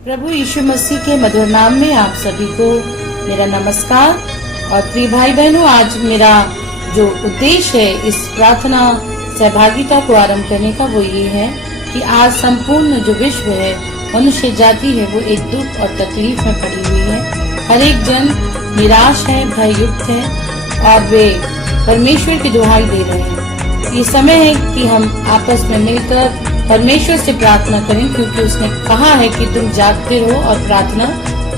प्रभु यीशु मसीह के मधुर नाम में आप सभी को मेरा नमस्कार। और प्रिय भाई बहनों, आज मेरा जो उद्देश्य है इस प्रार्थना सहभागिता को आरंभ करने का वो ये है कि आज संपूर्ण जो विश्व है, मनुष्य जाति है, वो एक दुख और तकलीफ में पड़ी हुई है। हर एक जन निराश है, भययुक्त है और वे परमेश्वर की दुहाई दे रहे हैं। ये समय है कि हम आपस में मिलकर परमेश्वर से प्रार्थना करें, क्योंकि उसने कहा है कि तुम जागते रहो और प्रार्थना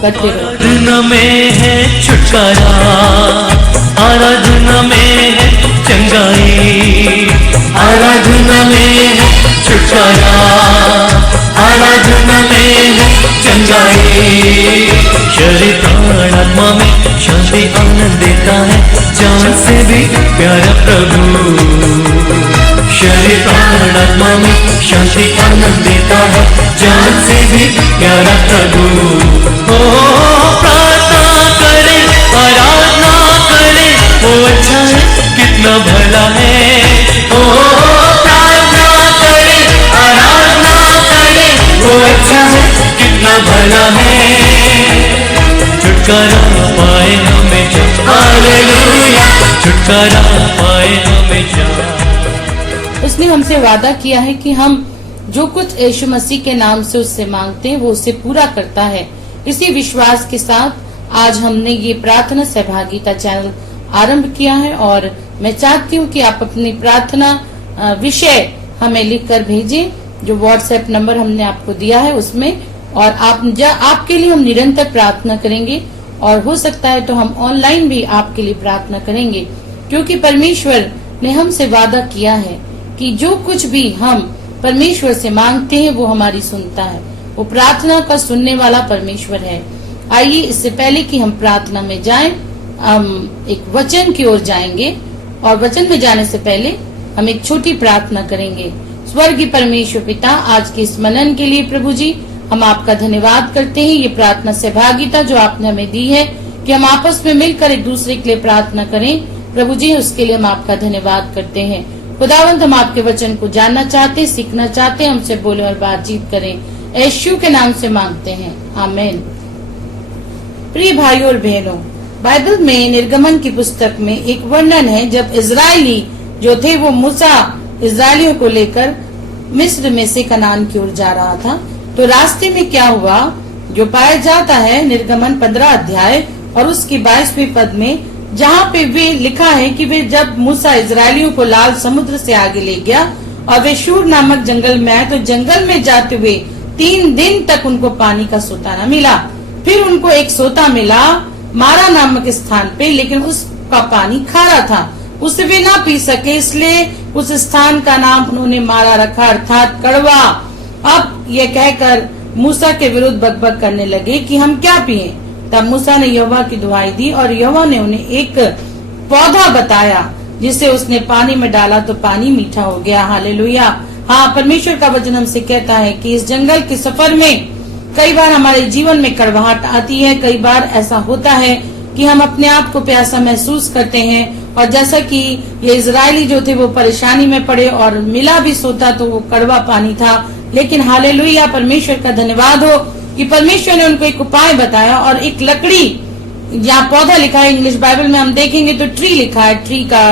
करते रहो। आराधना में है छुटकारा, आराधना में है चंगाई, आराधना में है छुटकारा, आराधना में है चंगाई। शरीर प्राण आत्मा में शांति आनंद देता है, जान से भी प्यारा प्रभु। शरीर प्राण आत्मा में शांति आनंद देता है, जान से भी प्यारा प्रभु। ओ प्रार्थना करे, आराधना करे, वो अच्छा है, कितना भला है। ओ प्रार्थना करे, आराधना करे, वो अच्छा है, कितना भला है। छुटकारा पाए हमेशा, हालेलुया, छुटकारा पाए हमेशा। उसने हमसे वादा किया है कि हम जो कुछ यीशु मसीह के नाम से उससे मांगते हैं वो उससे पूरा करता है। इसी विश्वास के साथ आज हमने ये प्रार्थना सहभागिता चैनल आरंभ किया है और मैं चाहती हूँ कि आप अपनी प्रार्थना विषय हमें लिखकर भेजें, जो व्हाट्सएप नंबर हमने आपको दिया है उसमें। और आपके लिए हम निरंतर प्रार्थना करेंगे और हो सकता है तो हम ऑनलाइन भी आपके लिए प्रार्थना करेंगे, क्योंकि परमेश्वर ने हमसे वादा किया है कि जो कुछ भी हम परमेश्वर से मांगते हैं वो हमारी सुनता है। वो प्रार्थना का सुनने वाला परमेश्वर है। आइए, इससे पहले कि हम प्रार्थना में जाएं, हम एक वचन की ओर जाएंगे और वचन में जाने से पहले हम एक छोटी प्रार्थना करेंगे। स्वर्गीय परमेश्वर पिता, आज के इस मनन के लिए प्रभु जी हम आपका धन्यवाद करते हैं। ये प्रार्थना सहभागिता जो आपने हमें दी है कि हम आपस में मिलकर एक दूसरे के लिए प्रार्थना करें, प्रभु जी उसके लिए हम आपका धन्यवाद करते हैं। खुदावंत, हम आपके वचन को जानना चाहते, सीखना चाहते, हमसे बोले और बातचीत करें। यीशु के नाम से मांगते हैं, आमीन। प्रिय भाइयों और बहनों, बाइबल में निर्गमन की पुस्तक में एक वर्णन है जब इजरायली जो थे वो मूसा इजरायलियों को लेकर मिस्र में से कनान की ओर जा रहा था। तो रास्ते में क्या हुआ जो पाया जाता है निर्गमन 15 अध्याय और उसकी 22वीं पद में, जहाँ पे वे लिखा है कि वे जब मूसा इजरायलियों को लाल समुद्र से आगे ले गया और वे शूर नामक जंगल में आए, तो जंगल में जाते हुए 3 दिन तक उनको पानी का सोता न मिला। फिर उनको एक सोता मिला मारा नामक स्थान पे, लेकिन उसका पानी खारा था, उसे वे ना पी सके, इसलिए उस स्थान का नाम उन्होंने मारा रखा, अर्थात कड़वा। अब ये कहकर मूसा के विरुद्ध बकबक करने लगे कि हम क्या पिए। तब मूसा ने यहोवा की दुहाई दी और यहोवा ने उन्हें एक पौधा बताया जिसे उसने पानी में डाला तो पानी मीठा हो गया। हालेलुया। हाँ, परमेश्वर का वचन हमसे कहता है कि इस जंगल के सफर में कई बार हमारे जीवन में कड़वाहट आती है। कई बार ऐसा होता है कि हम अपने आप को प्यासा महसूस करते हैं, और जैसा कि ये इजरायली जो थे वो परेशानी में पड़े और मिला भी सोता तो वो कड़वा पानी था। लेकिन हालेलुया, परमेश्वर का धन्यवाद हो कि परमेश्वर ने उनको एक उपाय बताया और एक लकड़ी, यहाँ पौधा लिखा है, इंग्लिश बाइबल में हम देखेंगे तो ट्री लिखा है। ट्री का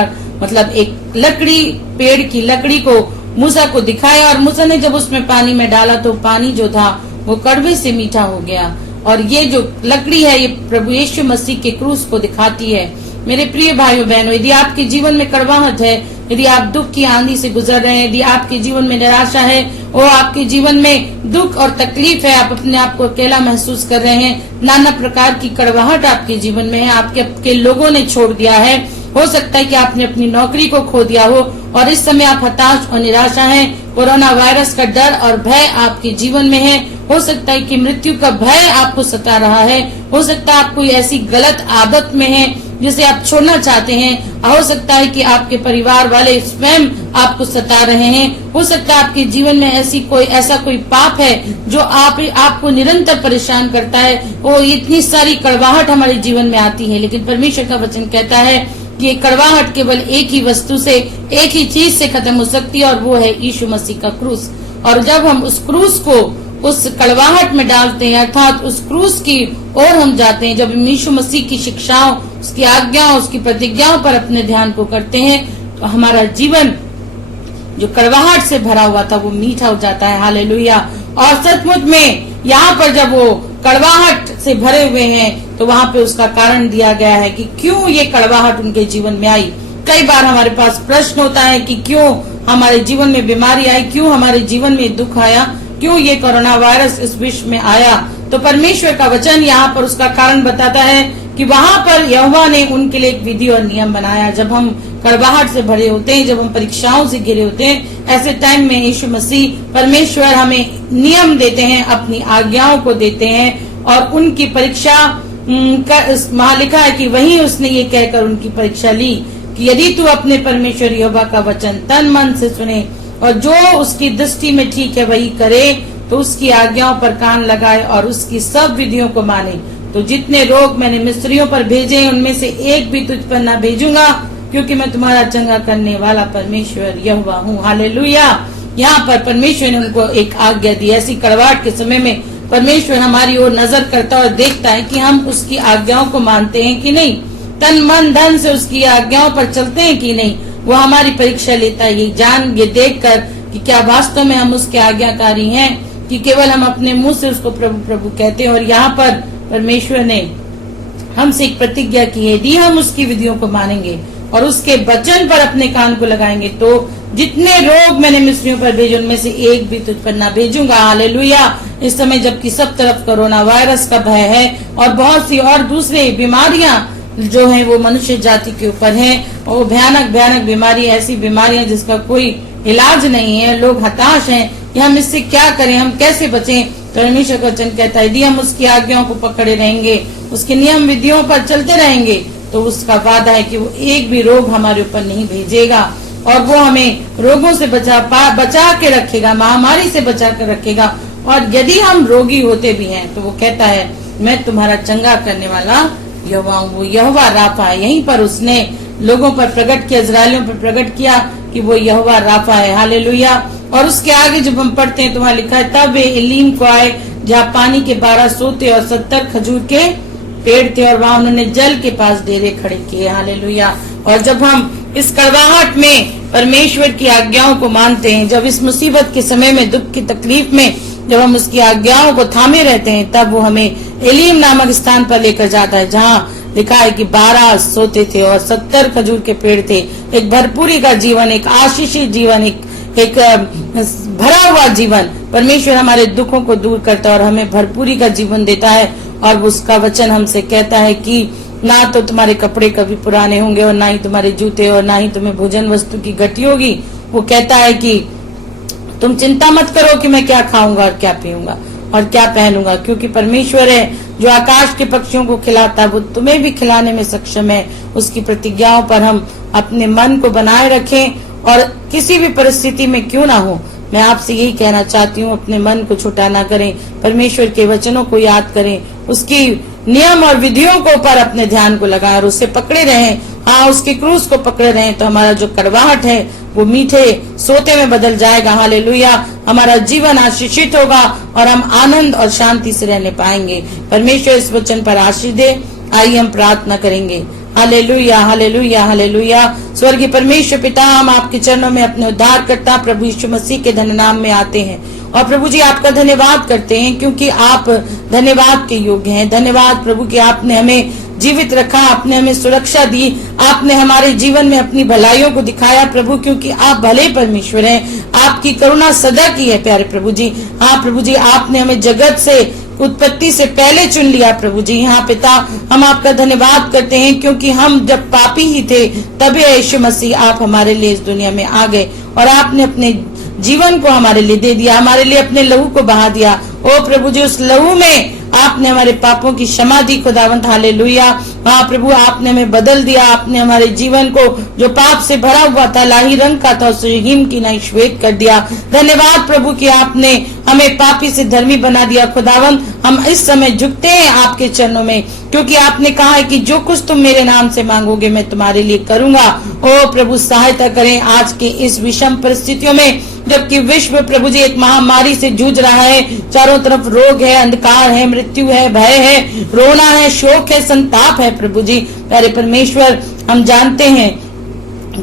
मतलब एक लकड़ी, पेड़ की लकड़ी को मूसा को दिखाया और मूसा ने जब उसमें पानी में डाला तो पानी जो था वो कड़वे से मीठा हो गया। और ये जो लकड़ी है ये प्रभु यीशु मसीह के क्रूस को दिखाती है। मेरे प्रिय भाइयों बहनों, यदि आपके जीवन में कड़वाहट है, यदि आप दुख की आंधी से गुजर रहे हैं, यदि आपके जीवन में निराशा है, वो आपके जीवन में दुख और तकलीफ है, आप अपने आप को अकेला महसूस कर रहे हैं, नाना प्रकार की कड़वाहट आपके जीवन में है, आपके लोगों ने छोड़ दिया है, हो सकता है कि आपने अपनी नौकरी को खो दिया हो और इस समय आप हताश और निराशा हैं, कोरोना वायरस का डर और भय आपके जीवन में है, हो सकता है कि मृत्यु का भय आपको सता रहा है, हो सकता है आप कोई ऐसी गलत आदत में है जिसे आप छोड़ना चाहते हैं, हो सकता है कि आपके परिवार वाले स्वयं आपको सता रहे हैं, हो सकता है आपके जीवन में ऐसा कोई पाप है जो आपको निरंतर परेशान करता है। वो इतनी सारी कड़वाहट हमारे जीवन में आती है, लेकिन परमेश्वर का वचन कहता है कि ये कड़वाहट केवल एक ही वस्तु से, एक ही चीज से खत्म हो सकती है और वो है यीशु मसीह का क्रूस। और जब हम उस क्रूस को उस कड़वाहट में डालते हैं, अर्थात उस क्रूस की ओर हम जाते हैं। जब यीशु मसीह की शिक्षाओं, उसकी आज्ञाओं, उसकी प्रतिज्ञाओं पर अपने ध्यान को करते हैं तो हमारा जीवन जो कड़वाहट से भरा हुआ था वो मीठा हो जाता है। हालेलुया। और सचमुच में यहाँ पर जब वो कड़वाहट से भरे हुए हैं तो वहाँ पे उसका कारण दिया गया है कि क्यों ये कड़वाहट उनके जीवन में आई। कई बार हमारे पास प्रश्न होता है कि क्यों हमारे जीवन में बीमारी आई, क्यों हमारे जीवन में दुख आया, क्यों ये कोरोना वायरस इस विश्व में आया। तो परमेश्वर का वचन यहाँ पर उसका कारण बताता है कि वहाँ पर यहोवा ने उनके लिए एक विधि और नियम बनाया। जब हम कड़वाहट से भरे होते हैं, जब हम परीक्षाओं से घिरे होते हैं, ऐसे टाइम में यीशु मसीह परमेश्वर हमें नियम देते हैं, अपनी आज्ञाओं को देते हैं और उनकी परीक्षा वहाँ लिखा है कि वही उसने ये कहकर उनकी परीक्षा ली कि यदि तू अपने परमेश्वर यहोवा का वचन तन मन से सुने और जो उसकी दृष्टि में ठीक है वही करे, तो उसकी आज्ञाओं पर कान लगाए और उसकी सब विधियों को माने, तो जितने रोग मैंने मिस्रियों पर भेजे उनमें से एक भी तुझ पर न भेजूंगा, क्योंकि मैं तुम्हारा चंगा करने वाला परमेश्वर यहोवा हूँ। हालेलुया। यहाँ पर परमेश्वर ने उनको एक आज्ञा दी। ऐसी कड़वाहट के समय में परमेश्वर हमारी ओर नजर करता और देखता है कि हम उसकी आज्ञाओं को मानते हैं कि नहीं, तन मन धन से उसकी आज्ञाओं पर चलते हैं कि नहीं। वो हमारी परीक्षा लेता है ये देख कर कि क्या वास्तव में हम उसके आज्ञाकारी हैं कि केवल हम अपने मुंह से उसको प्रभु प्रभु कहते हैं। और यहाँ पर परमेश्वर ने हमसे एक प्रतिज्ञा की है, यदि हम उसकी विधियों को मानेंगे और उसके वचन पर अपने कान को लगाएंगे तो जितने रोग मैंने मिस्रियों पर भेजे उनमें से एक भी तुझ पर ना भेजूंगा। हालेलुया। इस समय जबकि सब तरफ कोरोना वायरस का भय है और बहुत सी और दूसरी बीमारियां जो है वो मनुष्य जाति के ऊपर है, और भयानक भयानक बीमारी, ऐसी बीमारियां जिसका कोई इलाज नहीं है। लोग हताश हैं कि हम इससे क्या करें, हम कैसे बचें। तो परमेश्वर का वचन कहता है यदि हम उसकी आज्ञाओं को पकड़े रहेंगे, उसके नियम विधियों पर चलते रहेंगे, तो उसका वादा है कि वो एक भी रोग हमारे ऊपर नहीं भेजेगा और वो हमें रोगों से बचा के रखेगा, महामारी से बचा कर रखेगा। और यदि हम रोगी होते भी हैं तो वो कहता है मैं तुम्हारा चंगा करने वाला यहोवा हूँ। वो यहोवा राफा है। यहीं पर उसने लोगों पर प्रकट किया, इजराइलियों पर प्रकट किया कि वो यहोवा राफा है। हालेलुया। और उसके आगे जब हम पढ़ते हैं तो वहाँ लिखा है तब वे एलीम को आए जहाँ पानी के 12 सोते और 70 खजूर के पेड़ थे और वहाँ उन्होंने जल के पास डेरे खड़े किए। हालेलुया। और जब हम इस कड़वाहट में परमेश्वर की आज्ञाओं को मानते हैं, जब इस मुसीबत के समय में, दुख की तकलीफ में जब हम उसकी आज्ञाओं को थामे रहते हैं, तब वो हमें एलीम नामक स्थान पर लेकर जाता है जहाँ लिखा है कि 12 सोते थे और 70 खजूर के पेड़ थे। एक भरपूरी का जीवन, एक आशीषित जीवन, एक भरा हुआ जीवन। परमेश्वर हमारे दुखों को दूर करता है और हमें भरपूरी का जीवन देता है। और उसका वचन हमसे कहता है कि ना तो तुम्हारे कपड़े कभी पुराने होंगे और ना ही तुम्हारे जूते और ना ही तुम्हें भोजन वस्तु की घटी होगी। वो कहता है कि तुम चिंता मत करो कि मैं क्या खाऊंगा और क्या पीऊंगा और क्या पहनूंगा, क्योंकि परमेश्वर है जो आकाश के पक्षियों को खिलाता है, वो तुम्हें भी खिलाने में सक्षम है। उसकी प्रतिज्ञाओं पर हम अपने मन को बनाए रखें और किसी भी परिस्थिति में क्यों ना हो, मैं आपसे यही कहना चाहती हूँ, अपने मन को छोटा ना करें, परमेश्वर के वचनों को याद करें, उसकी नियम और विधियों को पर अपने ध्यान को लगाएं और उससे पकड़े रहें। हाँ, उसके क्रूस को पकड़े रहें तो हमारा जो कड़वाहट है वो मीठे सोते में बदल जाएगा। हालेलुया। हमारा जीवन आशीषित होगा और हम आनंद और शांति से रहने पाएंगे। परमेश्वर इस वचन पर आशीष दे। आइए हम प्रार्थना करेंगे। Hallelujah, hallelujah, hallelujah. स्वर्गीय परमेश्वर पिता, हम आपके चरणों में अपने उद्धारकर्ता प्रभु यीशु मसीह के धन्य नाम में आते हैं और प्रभु जी आपका धन्यवाद करते हैं क्योंकि आप धन्यवाद के योग्य हैं। धन्यवाद प्रभु कि आपने हमें जीवित रखा, आपने हमें सुरक्षा दी, आपने हमारे जीवन में अपनी भलाइयों को दिखाया प्रभु, क्योंकि आप भले परमेश्वर हैं। आपकी करुणा सदा की है प्यारे प्रभु जी। हाँ प्रभु जी, आपने हमें जगत से उत्पत्ति से पहले चुन लिया प्रभु जी। हाँ पिता, हम आपका धन्यवाद करते हैं क्योंकि हम जब पापी ही थे तभी यीशु मसीह आप हमारे लिए इस दुनिया में आ गए और आपने अपने जीवन को हमारे लिए दे दिया, हमारे लिए अपने लहू को बहा दिया। ओ प्रभु जी, उस लहू में आपने हमारे पापों की क्षमा दी खुदावंत। हालेलुया। हाँ प्रभु, आपने हमें बदल दिया, आपने हमारे जीवन को जो पाप से भरा हुआ था, लाही रंग का था, उसे हिम की नहीं श्वेत कर दिया। धन्यवाद प्रभु कि आपने हमें पापी से धर्मी बना दिया खुदावन। हम इस समय झुकते हैं आपके चरणों में, क्योंकि आपने कहा है कि जो कुछ तुम मेरे नाम से मांगोगे मैं तुम्हारे लिए करूंगा। ओ प्रभु सहायता करें आज के इस विषम परिस्थितियों में, जबकि विश्व प्रभु जी एक महामारी से जूझ रहा है। चारों तरफ रोग है, अंधकार है, मृत्यु है, भय है, रोना है, शोक है, संताप है। प्रभु जी प्यारे परमेश्वर, हम जानते हैं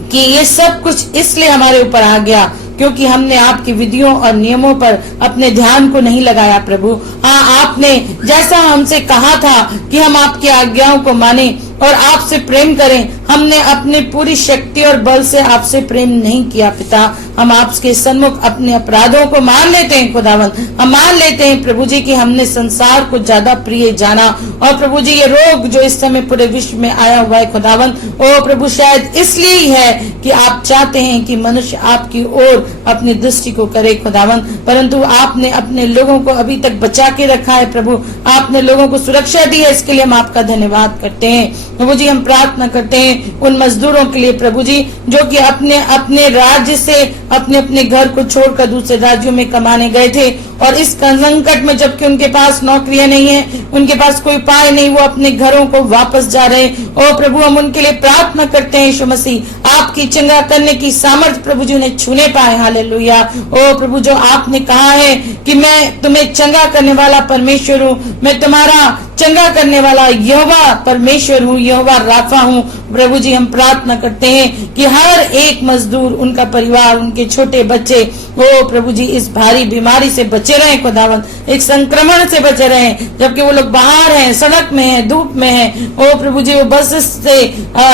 कि ये सब कुछ इसलिए हमारे ऊपर आ गया क्योंकि हमने आपकी विधियों और नियमों पर अपने ध्यान को नहीं लगाया। प्रभु हाँ, आपने जैसा हमसे कहा था कि हम आपकी आज्ञाओं को माने और आपसे प्रेम करें, हमने अपनी पूरी शक्ति और बल से आपसे प्रेम नहीं किया। पिता, हम आपके सन्मुख अपने अपराधों को मान लेते हैं खुदावन। हम मान लेते हैं प्रभु जी कि हमने संसार को ज्यादा प्रिय जाना, और प्रभु जी ये रोग जो इस समय पूरे विश्व में आया हुआ है खुदावन, ओ प्रभु शायद इसलिए ही है कि आप चाहते हैं कि मनुष्य आपकी ओर अपनी दृष्टि को करे खुदावन, परंतु आपने अपने लोगों को अभी तक बचा के रखा है। प्रभु आपने लोगों को सुरक्षा दी है, इसके लिए हम आपका धन्यवाद करते हैं। प्रभु जी हम प्रार्थना करते हैं उन मजदूरों के लिए प्रभु जी, जो कि अपने अपने राज्य से अपने अपने घर को छोड़कर दूसरे राज्यों में कमाने गए थे, और इस संकट में जबकि उनके पास नौकरियां नहीं है, उनके पास कोई उपाय नहीं, वो अपने घरों को वापस जा रहे हैं। ओ प्रभु हम उनके लिए प्रार्थना करते हैं यीशु मसीह, आपकी चंगा करने की सामर्थ प्रभु जी उन्हें छूने पाए। हालेलुया। ओ प्रभु, जो आपने कहा है कि मैं तुम्हें चंगा करने वाला परमेश्वर हूँ, मैं तुम्हारा चंगा करने वाला यहोवा परमेश्वर हूँ, यहोवा राफा हूँ। प्रभु जी हम प्रार्थना करते हैं कि हर एक मजदूर, उनका परिवार, उनके छोटे बच्चे, ओ प्रभु जी इस भारी बीमारी से बचे रहे खुदावन, एक संक्रमण से बचे रहे, जबकि वो लोग बाहर हैं, सड़क में हैं, धूप में हैं। ओ प्रभु जी वो बस से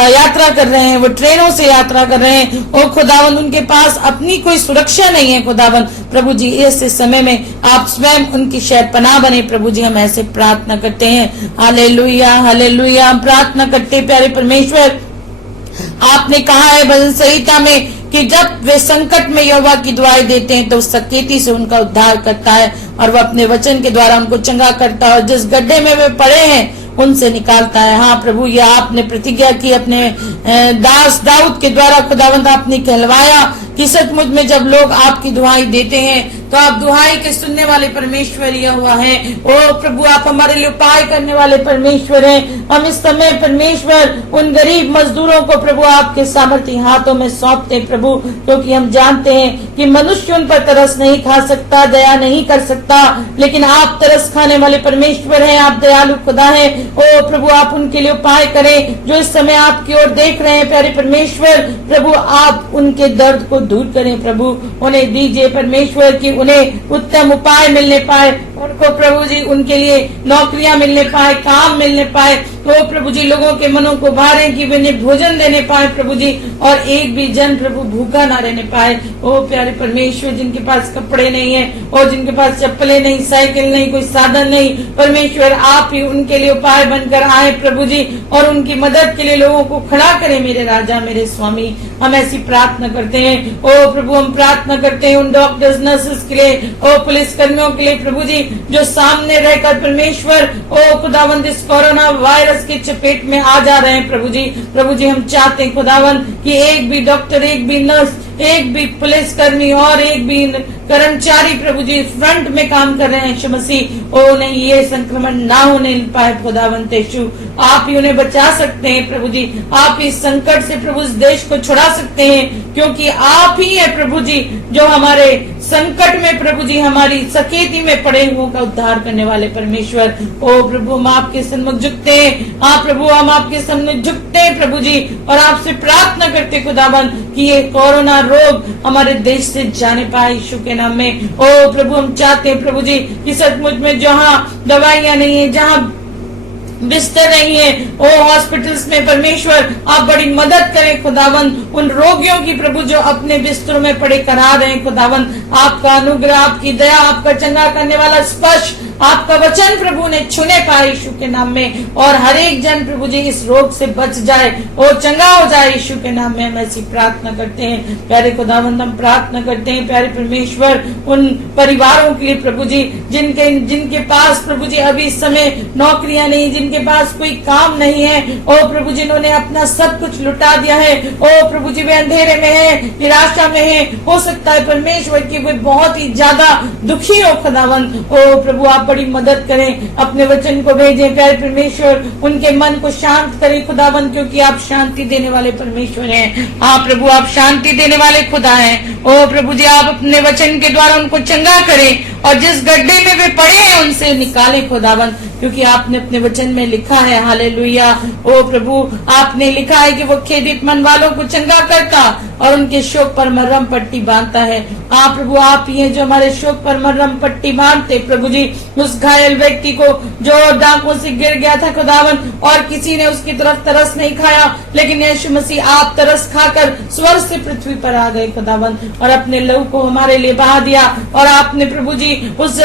यात्रा कर रहे हैं, वो ट्रेनों से यात्रा कर रहे हैं। ओ खुदावन उनके पास अपनी कोई सुरक्षा नहीं है खुदावन। प्रभु जी ऐसे समय में आप स्वयं उनकी शायद पनाह बने। प्रभु जी हम ऐसे प्रार्थना करते हैं। Hallelujah hallelujah. हम प्रार्थना करते प्यारे परमेश्वर, आपने कहा है भजन संहिता में कि जब वे संकट में यहोवा की दुआएं देते हैं तो सकेती से उनका उद्धार करता है, और वह अपने वचन के द्वारा उनको चंगा करता है, और जिस गड्ढे में वे पड़े हैं उनसे निकालता है। हाँ प्रभु, ये आपने प्रतिज्ञा की अपने दास दाऊद के द्वारा खुदावंद, आपने कहलवाया कि सचमुच में जब लोग आपकी दुआई देते हैं तो आप दुहाई के सुनने वाले परमेश्वर यहोवा है। ओ प्रभु आप हमारे लिए उपाय करने वाले परमेश्वर हैं। हम इस समय परमेश्वर उन गरीब मजदूरों को प्रभु आपके सामर्थ्य हाथों में सौंपते प्रभु, क्योंकि हम जानते हैं कि मनुष्य उन पर तरस नहीं खा सकता, दया नहीं कर सकता, लेकिन आप तरस खाने वाले परमेश्वर हैं, आप दयालु खुदा हैं। ओ प्रभु आप उनके लिए उपाय करें जो इस समय आपकी ओर देख रहे हैं प्यारे परमेश्वर। प्रभु आप उनके दर्द को दूर करें प्रभु, उन्हें दीजिए परमेश्वर की उन्हें उत्तम उपाय मिलने पाए, उनको प्रभु जी उनके लिए नौकरियां मिलने पाए, काम मिलने पाए। तो प्रभु जी लोगों के मनों को भारे कि वे उन्हें भोजन देने पाए प्रभु जी, और एक भी जन प्रभु भूखा ना रहने पाए। ओ प्यारे परमेश्वर, जिनके पास कपड़े नहीं है और जिनके पास चप्पलें नहीं, साइकिल नहीं, कोई साधन नहीं, परमेश्वर आप ही उनके लिए उपाय बनकर आए प्रभु जी, और उनकी मदद के लिए लोगों को खड़ा करें मेरे राजा मेरे स्वामी। हम ऐसी प्रार्थना करते हैं। ओ प्रभु हम प्रार्थना करते हैं उन डॉक्टर्स नर्सेस के लिए, ओ पुलिस कर्मियों के लिए प्रभु जी, जो सामने रहकर परमेश्वर ओ खुदावंद इस कोरोना वायरस के चपेट में आ जा रहे हैं प्रभु जी। प्रभु जी हम चाहते हैं खुदावंद कि एक भी डॉक्टर, एक भी नर्स, एक भी पुलिस कर्मी और एक भी कर्मचारी प्रभु जी फ्रंट में काम कर रहे हैं यीशु मसीह, ओ नहीं ये संक्रमण ना होने पाए खुदावंत यीशु। आप ही उन्हें बचा सकते हैं प्रभु जी, आप इस संकट से प्रभु इस देश को छुड़ा सकते हैं, क्योंकि आप ही है प्रभु जी जो हमारे संकट में प्रभु जी हमारी सकेती में पड़े हुओं का उद्धार करने वाले परमेश्वर। ओ प्रभु हम आपके सन्मुख झुकते हैं। हाँ प्रभु हम आपके सन्मुख झुकते हैं प्रभु जी, और आपसे प्रार्थना करते खुदाबंद कि ये कोरोना रोग हमारे देश से जाने पाए यीशु के नाम में। ओ प्रभु हम चाहते हैं प्रभु जी कि सचमुच में जहाँ दवाइयां नहीं है, जहाँ बिस्तर नहीं है, ओ हॉस्पिटल्स में परमेश्वर आप बड़ी मदद करें खुदावंद, उन रोगियों की प्रभु जो अपने बिस्तरों में पड़े करा रहे हैं खुदावंद, आपका अनुग्रह, आपकी दया, आपका चंगा करने वाला स्पर्श आपका वचन प्रभु ने छूने पाए यीशु के नाम में, और हर एक जन प्रभु जी इस रोग से बच जाए और चंगा हो जाए यीशु के नाम में हम ऐसी प्रार्थना करते हैं। प्यारे खुदावंद हम प्रार्थना करते हैं प्यारे परमेश्वर उन परिवारों के लिए प्रभु जी जिनके पास प्रभु जी अभी इस समय नौकरियां नहीं, जिनके पास कोई काम नहीं है, ओ प्रभु जिन्होंने अपना सब कुछ लुटा दिया है, ओ प्रभु जी वे अंधेरे में है, निराशा में है, हो सकता है परमेश्वर की वे बहुत ही ज्यादा दुखी हो खुदावंद। ओ प्रभु आप बड़ी मदद करें, अपने वचन को भेजें प्यारे परमेश्वर, उनके मन को शांत करें खुदावंद, क्योंकि आप शांति देने वाले परमेश्वर हैं। हाँ प्रभु आप शांति देने वाले खुदा हैं। ओ प्रभु जी आप अपने वचन के द्वारा उनको चंगा करें और जिस गड्ढे में वे पड़े हैं उनसे निकालें खुदावंद, क्योंकि आपने अपने वचन में लिखा है हालेलुया। ओ प्रभु आपने लिखा है कि वो खेदित मन वालों को चंगा करता और उनके शोक पर मरहम पट्टी बांधता है। हाँ प्रभु आप ही हैं जो हमारे शोक पर मरहम पट्टी बांधते प्रभु जी। उस घायल व्यक्ति को जो डाकों से गिर गया था खुदावन और किसी ने उसकी तरफ तरस नहीं खाया, लेकिन यीशु मसीह आप तरस खाकर स्वर्ग से पृथ्वी पर आ गए खुदावन और अपने लहू को हमारे लिए बहा दिया, और आपने प्रभु जी उस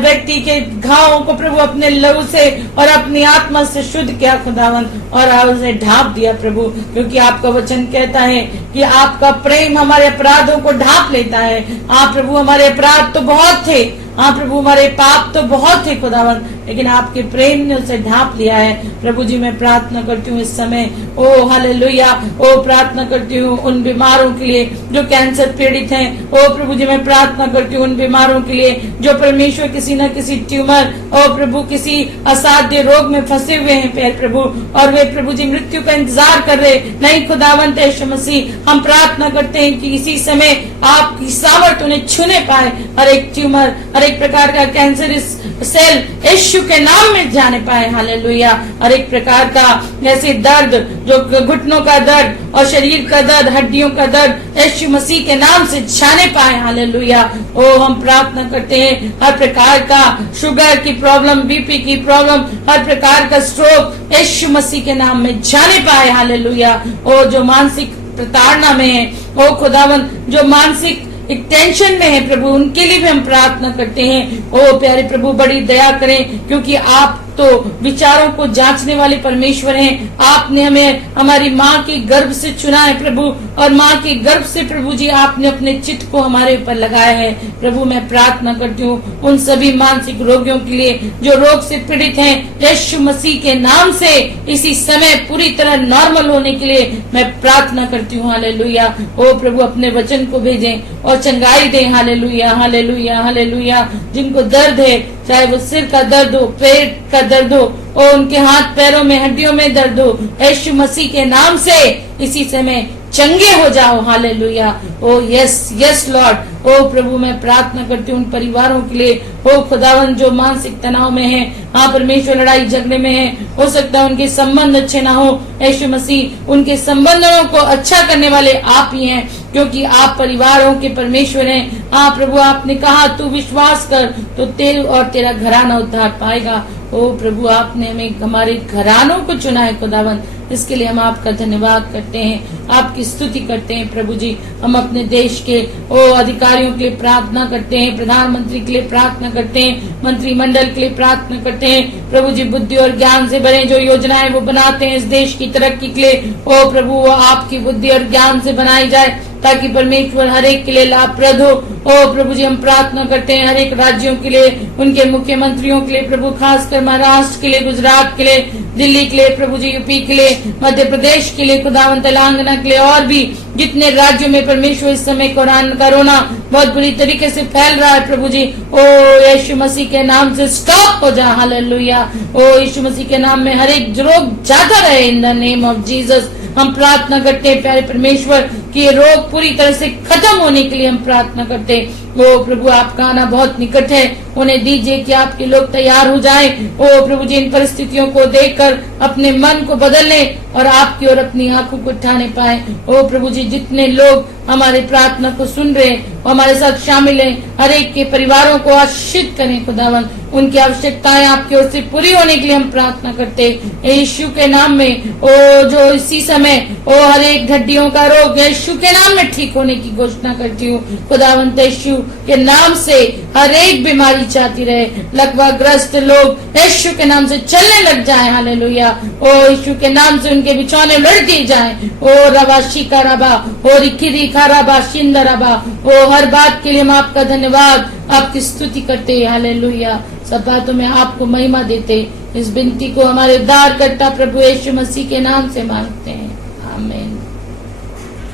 व्यक्ति के घावों को प्रभु अपने लहू से और अपनी आत्मा से शुद्ध किया खुदावन और उसे ढांप दिया प्रभु, क्योंकि आपका वचन कहता है कि आपका प्रेम हमारे अपराधों को ढांप लेता है। आप प्रभु हमारे अपराध तो बहुत थे, हाँ प्रभु हमारे पाप तो बहुत थे खुदावन, लेकिन आपके प्रेम ने उसे ढांप लिया है। प्रभु जी मैं प्रार्थना करती हूँ इस समय, ओ हालेलुया, ओ प्रार्थना करती हूँ उन बीमारों के लिए जो कैंसर पीड़ित हैं। ओ प्रभु जी मैं प्रार्थना करती हूँ उन बीमारों के लिए जो परमेश्वर किसी न किसी ट्यूमर ओ प्रभु किसी असाध्य रोग में फंसे हुए हैं प्यारे प्रभु, और वे प्रभु जी मृत्यु का इंतजार कर रहे नहीं खुदावंत यीशु मसीह। हम प्रार्थना करते हैं कि इसी समय आपकी सामर्थ उन्हें छूने पाए, हर एक ट्यूमर हर एक प्रकार का कैंसर इस सेल यीशु के नाम में जाने पाए हालेलुया। हर एक प्रकार का ऐसे दर्द जो घुटनों का दर्द और शरीर का दर्द हड्डियों का दर्द यीशु मसीह के नाम से जाने पाए हालेलुया। ओ हम प्रार्थना करते हैं हर प्रकार का शुगर की प्रॉब्लम, बीपी की प्रॉब्लम, हर प्रकार का स्ट्रोक यीशु मसीह के नाम में जाने पाए हालेलुया। ओ जो मानसिक प्रताड़ना में है, ओ खुदावन जो मानसिक एक टेंशन में है प्रभु, उनके लिए भी हम प्रार्थना करते हैं। ओ प्यारे प्रभु बड़ी दया करें, क्योंकि आप तो विचारों को जांचने वाले परमेश्वर हैं। आपने हमें हमारी माँ के गर्भ से चुना है प्रभु, और माँ के गर्भ से प्रभु जी आपने अपने चित्त को हमारे ऊपर लगाया है। प्रभु मैं प्रार्थना करती हूँ उन सभी मानसिक रोगियों के लिए जो रोग से पीड़ित हैं, यीशु मसीह के नाम से इसी समय पूरी तरह नॉर्मल होने के लिए मैं प्रार्थना करती हूँ हालेलुया। ओ प्रभु अपने वचन को भेजें और चंगाई दें हालेलुया हालेलुया हालेलुया। जिनको दर्द है, चाहे वो सिर का दर्द हो, पेट का दर्द हो, और उनके हाथ पैरों में हड्डियों में दर्द हो, यीशु मसीह के नाम से इसी समय चंगे हो जाओ hallelujah. Oh yes yes lord. ओ प्रभु मैं प्रार्थना करती हूँ उन परिवारों के लिए, ओ खुदावन जो मानसिक तनाव में है, हाँ परमेश्वर लड़ाई झगड़े में है, हो सकता है उनके संबंध अच्छे ना हो, यीशु मसीह उनके संबंधों को अच्छा करने वाले आप ही हैं, क्योंकि आप परिवारों के परमेश्वर हैं। हाँ प्रभु आपने कहा तू विश्वास कर तो तेरे और तेरा घराना उद्धार पाएगा। ओ प्रभु आपने हमें हमारे घरानों को चुना है खुदावन, इसके लिए हम आपका धन्यवाद करते हैं, आपकी स्तुति करते हैं प्रभु जी। हम अपने देश के ओ अधिकारियों के लिए प्रार्थना करते हैं, प्रधानमंत्री के लिए प्रार्थना करते हैं, मंत्रिमंडल के लिए प्रार्थना करते हैं प्रभु जी। बुद्धि और ज्ञान से भरे जो योजनाएं वो बनाते हैं इस देश की तरक्की के लिए, ओ प्रभु वो आपकी बुद्धि और ज्ञान से बनाई जाए ताकि परमेश्वर हर एक के लिए लाभप्रद हो। ओ प्रभु जी हम प्रार्थना करते हैं हर एक राज्यों के लिए, उनके मुख्यमंत्रियों के लिए प्रभु, खासकर महाराष्ट्र के लिए, गुजरात के लिए, दिल्ली के लिए प्रभु जी, यूपी के लिए, मध्य प्रदेश के लिए, खुदावन तेलंगाना के लिए, और भी जितने राज्यों में परमेश्वर इस समय कोरोना बहुत बुरी तरीके से फैल रहा है प्रभु जी। ओ यीशु मसीह के नाम से स्टॉप हो जा हालेलुया। ओ यीशु मसीह के नाम में हर एक रोग जाता रहे in the name of Jesus. हम प्रार्थना करते हैं प्यारे परमेश्वर कि ये रोग पूरी तरह से खत्म होने के लिए हम प्रार्थना करते हैं। ओ प्रभु आपका आना बहुत निकट है, उन्हें दीजिए कि आपके लोग तैयार हो जाएं। ओ प्रभु जी इन परिस्थितियों को देखकर अपने मन को बदलने और आपकी ओर अपनी आंखों को उठाने पाए। ओ प्रभु जी जितने लोग हमारे प्रार्थना को सुन रहे हैं, हमारे साथ शामिल हैं। हर एक के परिवारों को आशीषित करें खुदावन। उनकी आवश्यकताएं आपकी ओर से पूरी होने के लिए हम प्रार्थना करते हैं यीशु के नाम में। ओ जो इसी समय हर एक हड्डियों का रोग यीशु के नाम में ठीक होने की घोषणा करती हूँ खुदावंत। यीशु के नाम से हर एक बीमारी जाती रहे, लकवाग्रस्त लोग यीशु के नाम से चलने लग जाए। हालेलुया। ओ यीशु के नाम से उनके बिछौने लड़ दिए जाए। ओ रबाशी का रबा, ओ रिखिरी का रबा, शिंदा रबा। ओ हर बात के लिए हम आपका धन्यवाद, आपकी स्तुति करते हैं। हालेलुया। सब बातों में आपको महिमा देते। इस विनती को हमारे उद्धार करता प्रभु यीशु मसीह के नाम से मांगते हैं, आमीन।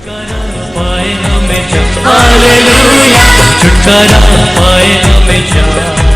पाए हमेशा, हालेलुया, छुटकारा पाए हमेशा।